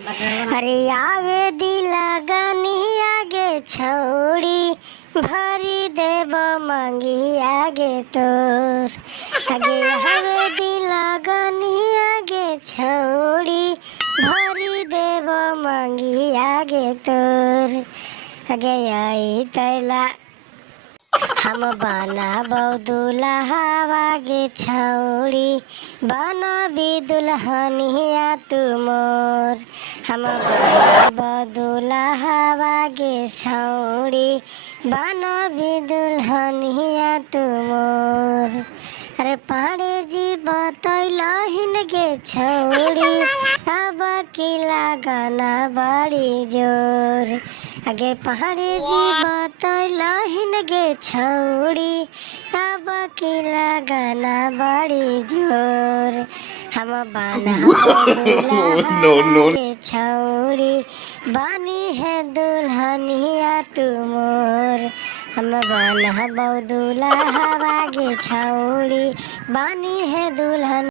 अरे आवे दिला गनी आगे छौड़ी भरी देव मंगी आगे तोर। आगे आवे दिला गनी आगे छौड़ी भरी देव मंगी आगे तोर। आगे आई तैला हम बनाबौ दुल्हा गे छौड़ी बनबी दुल्हनिया तू मोर। हम बनाबौ दुल्हा गे छौड़ी बनबी दुल्हनिया तू मोर। अरे पाड़े जी बतैलहिन गे छौड़ी अब किला गाना बड़ी जोर। आगे पहाड़ी जी बतैलहिन गे छौड़ी अब किला गाना बड़ी जोर। हम बनाबौ गे छौड़ी बानी है दुल्हनिया तू मोर। हम बनाबौ दुल्हा गे छौड़ी बानी है दुल्हन।